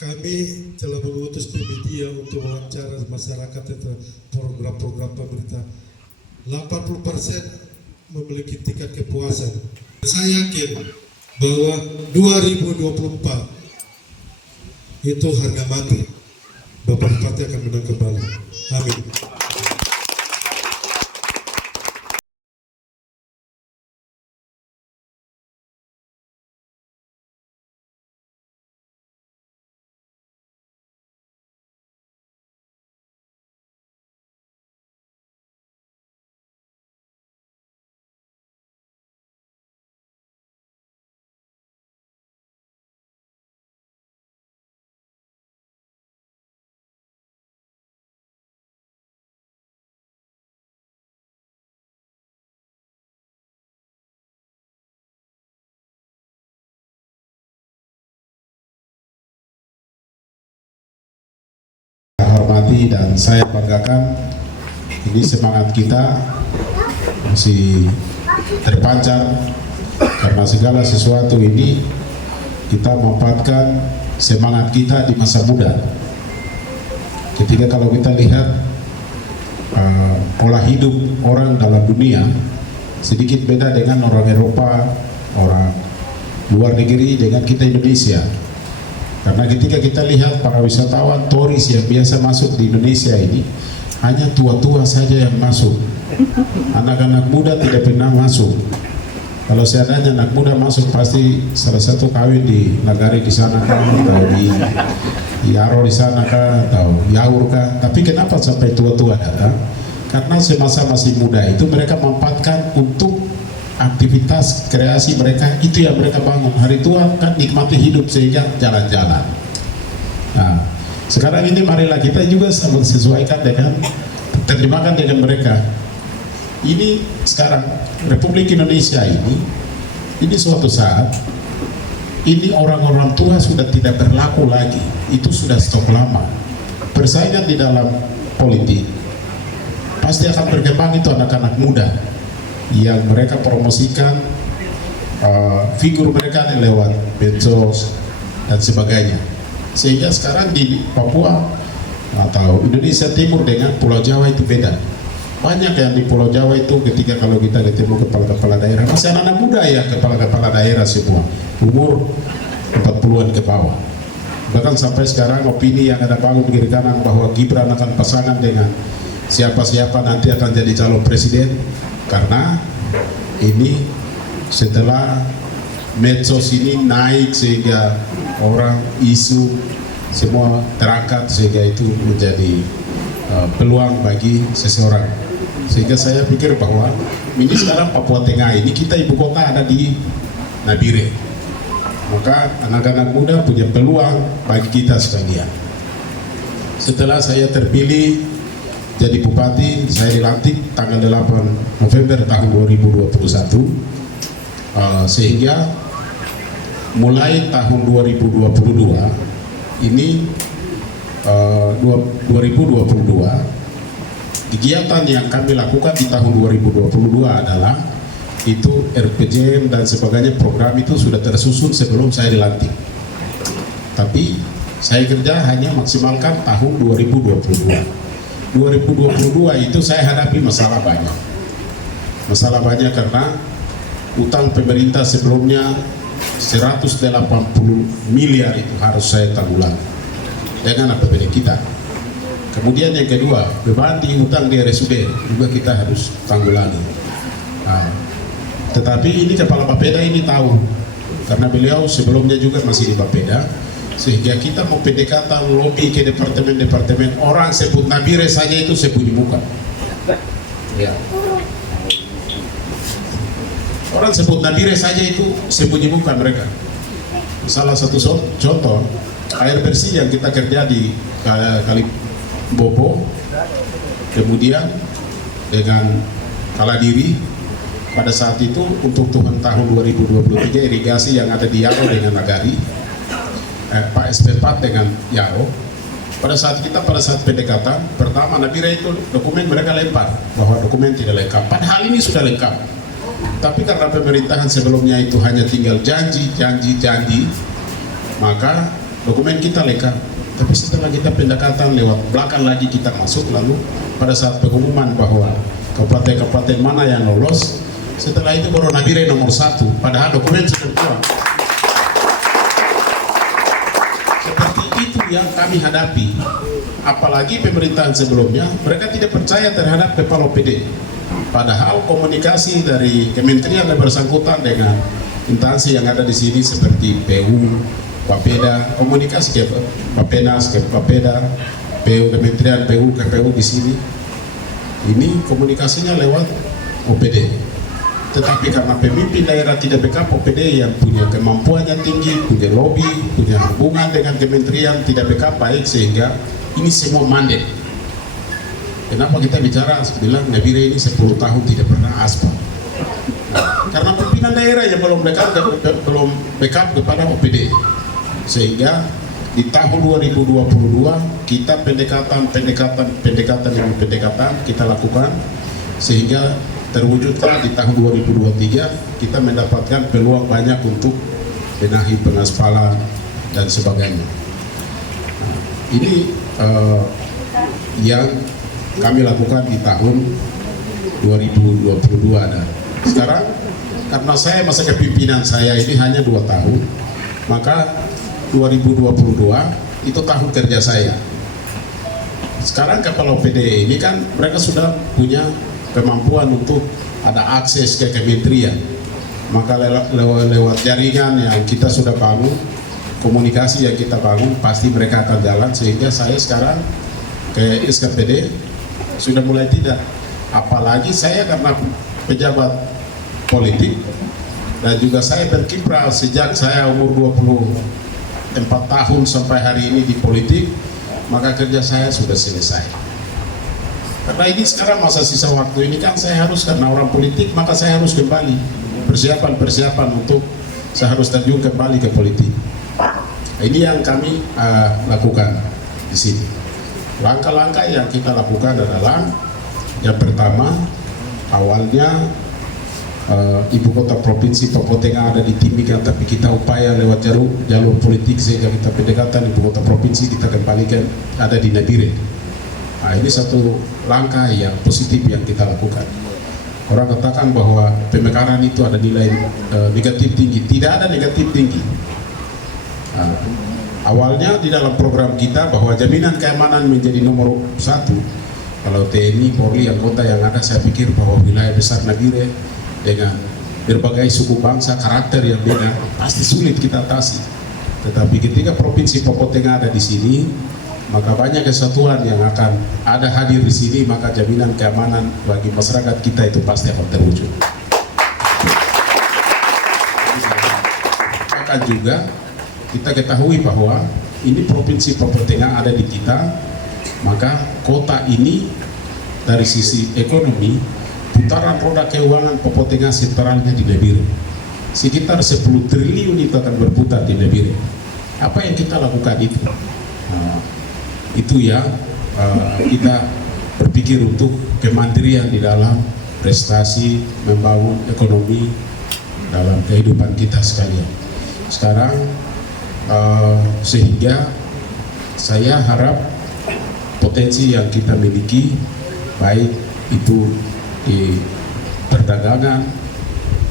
Kami telah mengutus tim media untuk wawancara masyarakat tentang program-program pemerintah. 80% memiliki tingkat kepuasan. Saya yakin bahwa 2024 itu harga mati. Bapak Bupati akan menang kembali. Amin. Hormati dan saya banggakan, ini semangat kita masih terpancar karena segala sesuatu ini kita memanfaatkan semangat kita di masa muda. Ketika kalau kita lihat pola hidup orang dalam dunia sedikit beda dengan orang Eropa, orang luar negeri dengan kita Indonesia. Karena ketika kita lihat para wisatawan turis yang biasa masuk di Indonesia ini, hanya tua-tua saja yang masuk. Anak-anak muda tidak pernah masuk. Kalau seadanya anak muda masuk pasti salah satu kawin di Nagari di sana kan, atau di Yaro di sana kan, atau Yaur kan. Tapi kenapa sampai tua-tua datang? Karena semasa masih muda itu mereka memanfaatkan untuk aktivitas kreasi mereka, itu yang mereka bangun. Hari tua kan nikmati hidup sehingga jalan-jalan. Nah, sekarang ini marilah kita juga sesuaikan dengan, terjemahkan dengan mereka. Ini sekarang Republik Indonesia ini suatu saat ini orang-orang tua sudah tidak berlaku lagi. Itu sudah stop lama. Persaingan di dalam politik pasti akan berkembang, itu anak-anak muda yang mereka promosikan figur mereka lewat medsos dan sebagainya, sehingga sekarang di Papua atau Indonesia Timur dengan Pulau Jawa itu beda. Banyak yang di Pulau Jawa itu ketika kalau kita ketemu kepala-kepala daerah masih anak-anak muda ya, kepala-kepala daerah semua umur 40-an ke bawah. Bahkan sampai sekarang opini yang ada bangun di kiri kanan bahwa Gibran akan pasangan dengan siapa-siapa nanti akan jadi calon presiden, karena ini setelah medsos ini naik sehingga orang isu semua terangkat, sehingga itu menjadi peluang bagi seseorang. Sehingga saya pikir bahwa ini sekarang Papua Tengah ini kita ibu kota ada di Nabire, maka anak-anak muda punya peluang bagi kita sekalian. Setelah saya terpilih jadi bupati, saya dilantik tanggal 8 November tahun 2021, sehingga mulai tahun 2022 ini 2022 kegiatan yang kami lakukan di tahun 2022 adalah itu RPJM dan sebagainya, program itu sudah tersusun sebelum saya dilantik. Tapi saya kerja hanya maksimalkan tahun 2022. 2022 itu saya hadapi masalah banyak karena utang pemerintah sebelumnya 180 miliar itu harus saya tanggulangi dengan APBD kita. Kemudian yang kedua, beban di utang di RSUD juga kita harus tanggulangi. Nah, tetapi ini Kepala Bapeda ini tahu, karena beliau sebelumnya juga masih di Bapeda, sehingga kita mau pendekatan lobby ke departemen-departemen. Orang sebut Nabire saja itu sembunyi muka ya. Orang sebut Nabire saja itu sembunyi muka mereka. Salah satu contoh air bersih yang kita kerja di Kalibobo, kemudian dengan Kaladiri pada saat itu untuk tahun 2023 irigasi yang ada di Yaro dengan Nagari, Pak SP4 dengan Yaro. Pada saat pendekatan pertama Nabire itu dokumen mereka lempar bahwa dokumen tidak lengkap, padahal ini sudah lengkap. Tapi karena pemerintahan sebelumnya itu hanya tinggal janji, maka dokumen kita lengkap. Tapi setelah kita pendekatan lewat belakang lagi kita masuk, lalu pada saat pengumuman bahwa kabupaten-kabupaten mana yang lolos, setelah itu baru Nabire nomor 1, padahal dokumen sudah keluar. Seperti itu yang kami hadapi. Apalagi pemerintahan sebelumnya, mereka tidak percaya terhadap kepala OPD. Padahal komunikasi dari kementerian yang bersangkutan dengan instansi yang ada di sini seperti PU, Bapeda, komunikasi ke Bapenas, ke Bapeda, PU, Kementerian PU, KPU di sini. Ini komunikasinya lewat OPD. Tetapi karena pemimpin daerah tidak backup OPD yang punya kemampuan yang tinggi, punya lobby, punya hubungan dengan kementerian tidak backup baik, sehingga ini semua mandek. Kenapa kita bicara, bilang Nabire ini 10 tahun tidak pernah aspal? Karena pimpinan daerah yang belum backup kepada OPD. Sehingga di tahun 2022 kita pendekatan kita lakukan, sehingga terwujudlah di tahun 2023 kita mendapatkan peluang banyak untuk benahi pengaspalan dan sebagainya. Ini yang kami lakukan di tahun 2022. Dan sekarang karena saya masa kepimpinan saya ini hanya 2 tahun, maka 2022 itu tahun kerja saya. Sekarang kepala OPD ini kan mereka sudah punya kemampuan untuk ada akses ke kementerian, maka lewat jaringan yang kita sudah bangun, komunikasi yang kita bangun, pasti mereka akan jalan. Sehingga saya sekarang ke SKPD sudah mulai tidak, apalagi saya karena pejabat politik dan juga saya berkiprah sejak saya umur 24 tahun sampai hari ini di politik, maka kerja saya sudah selesai. Karena ini sekarang masa sisa waktu ini kan saya harus, karena orang politik, maka saya harus kembali persiapan untuk saya harus terjun kembali ke politik. Ini yang kami lakukan di sini. Langkah-langkah yang kita lakukan adalah yang pertama, awalnya ibu kota provinsi Papua Tengah ada di Timika, tapi kita upaya lewat jalur politik sehingga kita pendekatan ibu kota provinsi kita kembalikan ada di Nabire. Nah, ini satu langkah yang positif yang kita lakukan. Orang katakan bahwa pemekaran itu ada nilai negatif tinggi. Tidak ada negatif tinggi. Nah, awalnya di dalam program kita bahwa jaminan keamanan menjadi nomor 1. Kalau TNI, Polri, anggota yang ada, saya pikir bahwa wilayah besar Nabire dengan berbagai suku bangsa, karakter yang beda, pasti sulit kita atasi. Tetapi ketika Provinsi Papua Tengah ada di sini, maka banyak kesatuan yang akan ada hadir di sini, maka jaminan keamanan bagi masyarakat kita itu pasti akan terwujud. Akan juga kita ketahui bahwa ini Provinsi Papua Tengah ada di kita, maka kota ini dari sisi ekonomi, putaran roda keuangan Papua Tengah sentralnya di Nabire. Sekitar 10 triliun itu akan berputar di Nabire. Apa yang kita lakukan itu? Itu ya kita berpikir untuk kemandirian di dalam prestasi membangun ekonomi dalam kehidupan kita sekalian. Sekarang sehingga saya harap potensi yang kita miliki, baik itu di perdagangan,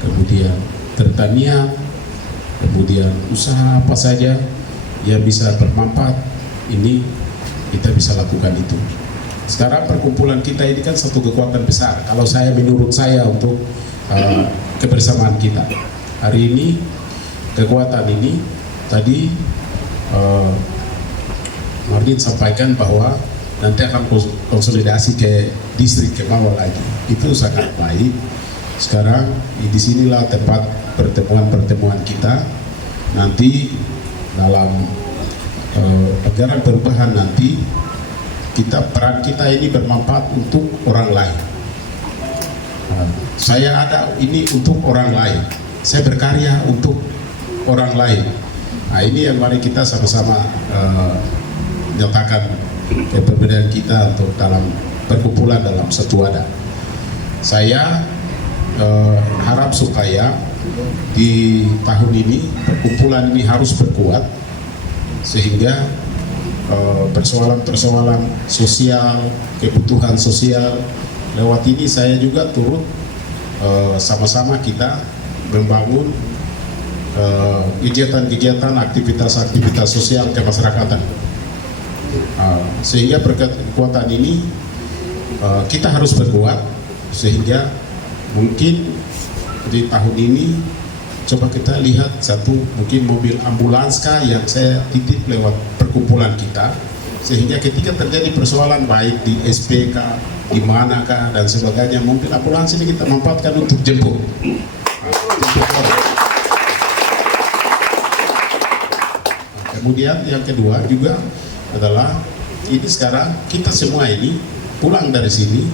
kemudian pertanian, kemudian usaha apa saja yang bisa bermanfaat, ini kita bisa lakukan itu. Sekarang perkumpulan kita ini kan satu kekuatan besar. Kalau menurut saya untuk kebersamaan kita hari ini, kekuatan ini tadi Mardin sampaikan bahwa nanti akan konsolidasi ke distrik ke bawah lagi. Itu sangat baik. Sekarang disinilah tempat pertemuan kita. Nanti dalam ajaran perubahan nanti peran kita ini bermanfaat untuk orang lain. Saya ada ini untuk orang lain. Saya berkarya untuk orang lain. Nah, ini yang mari kita sama-sama nyatakan perbedaan kita untuk dalam perkumpulan dalam satu wadah. Saya harap supaya di tahun ini perkumpulan ini harus berkuat sehingga persoalan-persoalan sosial, kebutuhan sosial, lewat ini saya juga turut sama-sama kita membangun kegiatan-kegiatan, aktivitas-aktivitas sosial kemasyarakatan. Sehingga berkat kekuatan ini kita harus berbuat, sehingga mungkin di tahun ini coba kita lihat satu mungkin mobil ambulans kah yang saya titip lewat perkumpulan kita, sehingga ketika terjadi persoalan baik di SPK, di manakah dan sebagainya, mobil ambulans ini kita manfaatkan untuk jemput. Kemudian yang kedua juga adalah ini sekarang kita semua ini pulang dari sini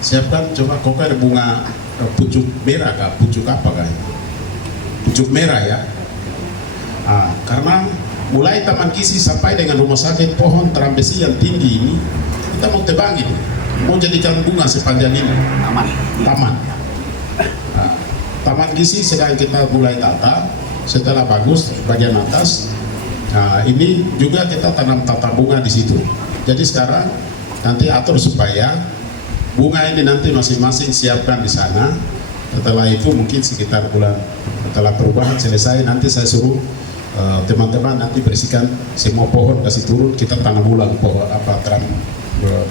siapkan coba kok ada bunga pucuk merah kah, pucuk apa kah? Pucuk merah ya. Karena mulai Taman Gizi sampai dengan rumah sakit pohon terambesi yang tinggi ini kita mau tebang ini, mau jadikan bunga sepanjang ini. Taman. Taman Gizi sedang kita mulai tata, setelah bagus bagian atas. Ini juga kita tanam tata bunga di situ. Jadi sekarang nanti atur supaya bunga ini nanti masing-masing siapkan di sana. Setelah itu mungkin sekitar bulan setelah perubahan selesai, nanti saya suruh teman-teman nanti bersihkan semua pohon, kasih turun, kita tanam ulang pohon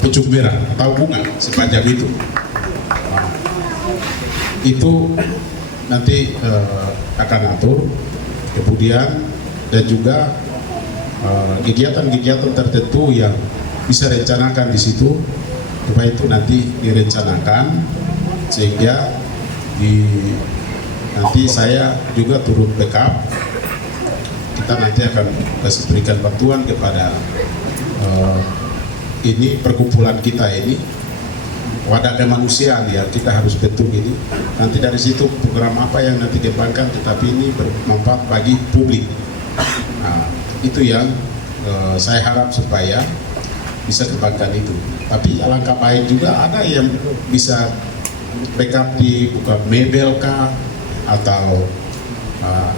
pucuk merah atau bunga sepanjang itu. Itu nanti akan atur. Kemudian dan juga kegiatan-kegiatan tertentu yang bisa rencanakan di situ, supaya itu nanti direncanakan sehingga nanti saya juga turut backup. Kita nanti akan kasih berikan bantuan kepada ini perkumpulan kita ini, wadah kemanusiaan yang kita harus bentuk ini. Nanti dari situ program apa yang nanti dikembangkan, tetapi ini bermanfaat bagi publik. Itu yang saya harap supaya bisa kembangkan itu. Tapi alangkah baik juga ada yang bisa backup di bukan mebel kah atau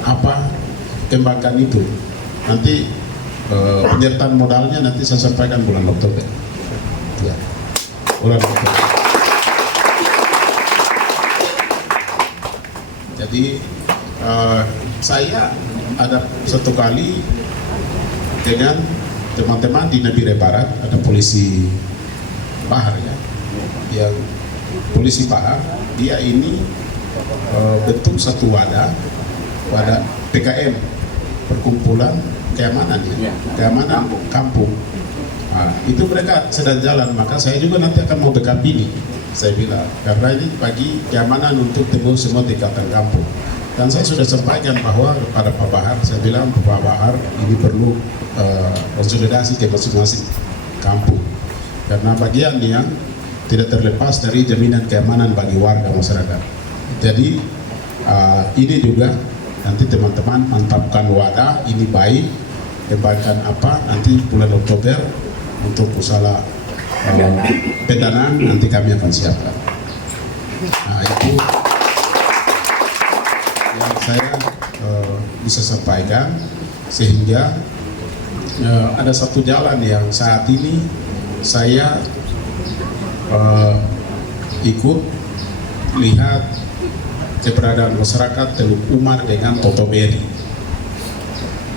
apa, kembangkan itu. Nanti penyertaan modalnya nanti saya sampaikan bulan Oktober. Ya, bulan Oktober. Jadi saya ada satu kali dengan teman-teman di Nabire Barat, ada polisi Bahar ya, yang polisi Bahar, dia ini bentuk satu wadah PKM, perkumpulan keamanan ya, keamanan kampung. Itu mereka sedang jalan, maka saya juga nanti akan mau backup ini, saya bilang, karena ini bagi keamanan untuk tembus semua tingkatan kampung. Dan saya sudah sampaikan bahwa kepada Pak Bahar, saya bilang Pak Bahar ini perlu konsolidasi ke masing-masing kampung, karena bagian yang tidak terlepas dari jaminan keamanan bagi warga masyarakat. Jadi ini juga nanti teman-teman mantapkan wadah ini baik, kembangkan apa nanti bulan Oktober untuk usaha pendanaan nanti kami akan siapkan. Itu yang saya bisa sampaikan, sehingga ada satu jalan yang saat ini saya ikut lihat keberadaan masyarakat Teluk Umar dengan Totoberi.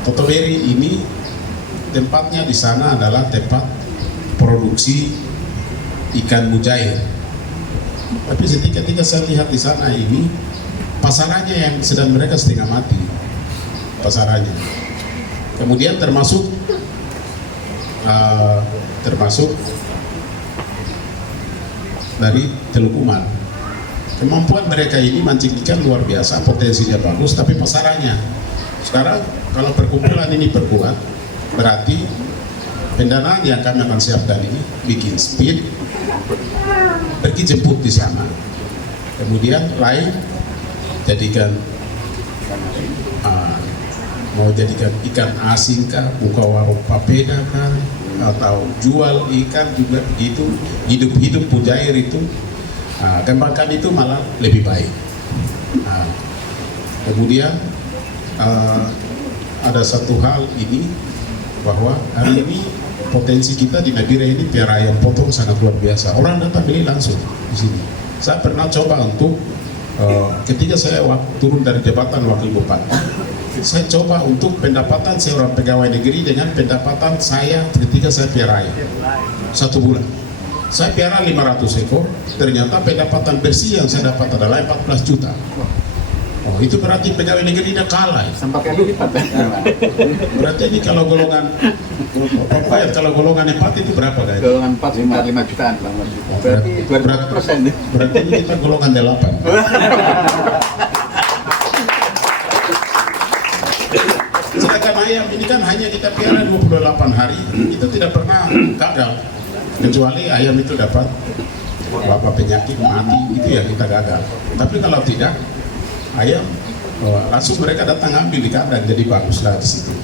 Totoberi ini tempatnya di sana adalah tempat produksi ikan mujair. Tapi ketika saya lihat di sana ini pasarannya yang sedang mereka setengah mati pasarannya. Kemudian termasuk dari Teluk Umar. Kemampuan mereka ini mancing ikan luar biasa, potensinya bagus, tapi pasarannya. Sekarang kalau perkumpulan ini berkuat, berarti pendanaan yang kami akan siapkan ini bikin speed, pergi jemput di sana. Kemudian lain jadikan mau jadikan ikan asing kah, buka warung papeda kah, atau jual ikan juga begitu, hidup-hidup mujair itu. Kembangkan itu malah lebih baik. Kemudian ada satu hal ini bahwa hari ini potensi kita di Nabire ini piara ayam potong sangat luar biasa. Orang datang beli langsung di sini. Saya pernah coba untuk ketika saya turun dari jabatan wakil bupati, saya coba untuk pendapatan saya orang pegawai negeri dengan pendapatan saya ketika saya piara ayam 1 bulan. Saya piara 500 ekor, ternyata pendapatan bersih yang saya dapat adalah 14 juta. Oh, itu berarti pegawai negeri dia kalah. Sampai kali lipat. Berarti ini kalau golongan kalau golongan 4 itu berapa guys? Golongan 4 5 jutaan lah. Berarti 200%. Berarti ini kita golongan 8. Sedangkan ayam ini kan hanya kita piara 28 hari, itu tidak pernah gagal. Kecuali ayam itu dapat beberapa penyakit mati, itu ya kita gagal. Tapi kalau tidak, ayam langsung mereka datang ambil di kandang, jadi baguslah di situ.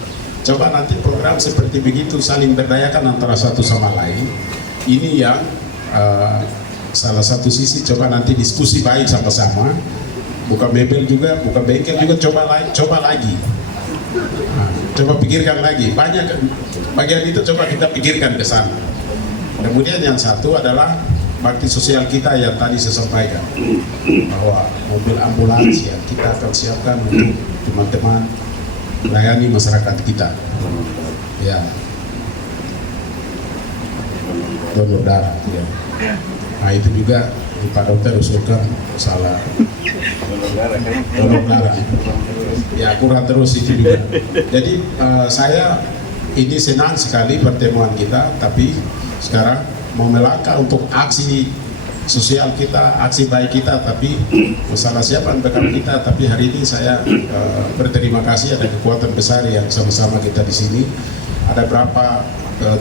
Coba nanti program seperti begitu saling berdayakan antara satu sama lain. Ini yang salah satu sisi, coba nanti diskusi baik sama-sama. Buka mebel juga, buka bengkel juga, coba lagi. Nah, coba pikirkan lagi. Banyak bagian itu coba kita pikirkan ke sana. Kemudian yang satu adalah bakti sosial kita yang tadi saya sampaikan, bahwa mobil ambulans yang kita akan siapkan untuk teman-teman melayani masyarakat kita. Ya, donor darah. Ya. Nah itu juga Pak Dokter usulkan salah donor darah. Ya kurang terus itu juga. Jadi saya ini senang sekali pertemuan kita, tapi sekarang mau melangkah untuk aksi sosial kita, aksi baik kita, tapi masalah siapa yang bekal kita. Tapi hari ini saya berterima kasih ada kekuatan besar yang sama-sama kita di sini. Ada berapa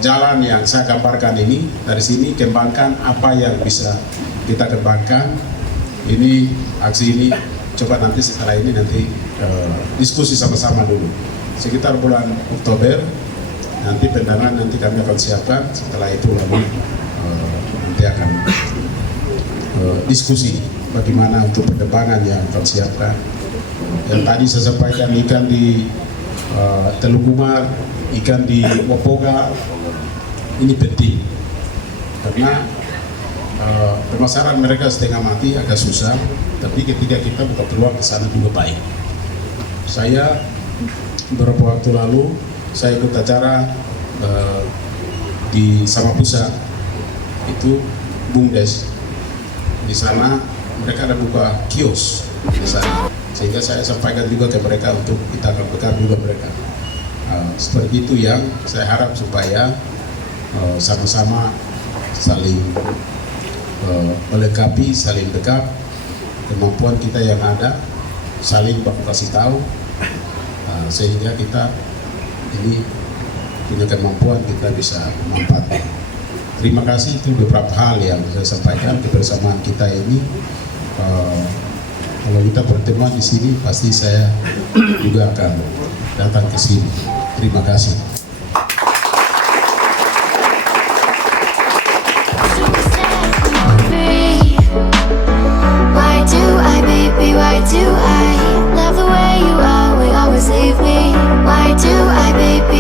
jalan yang saya gambarkan ini, dari sini kembangkan apa yang bisa kita kembangkan. Ini aksi ini coba nanti setelah ini nanti diskusi sama-sama dulu. Sekitar bulan Oktober nanti pendanaan nanti kami akan siapkan. Setelah itu lalu nanti akan diskusi bagaimana untuk pengembangan yang akan siapkan. Yang tadi saya sampaikan ikan di Teluk Kumar, ikan di Wapoga, ini penting karena pemasaran mereka setengah mati agak susah, tapi ketika kita buka peluang ke sana juga baik. Saya beberapa waktu lalu saya ikut acara di Samapusa, itu BUMDes. Di sana mereka ada buka kios di sana, sehingga saya sampaikan juga ke mereka untuk kita akan bekal juga mereka. Seperti itu yang saya harap supaya sama-sama saling melengkapi, saling dekat, kemampuan kita yang ada, saling baku kasih tahu, sehingga kita ini punya kemampuan kita bisa memanfaatkan. Terima kasih, itu beberapa hal yang saya sampaikan kebersamaan kita ini. Kalau kita pertemuan di sini, pasti saya juga akan datang ke sini. Terima kasih. Why do I love the way you always leave me? Why do I, baby?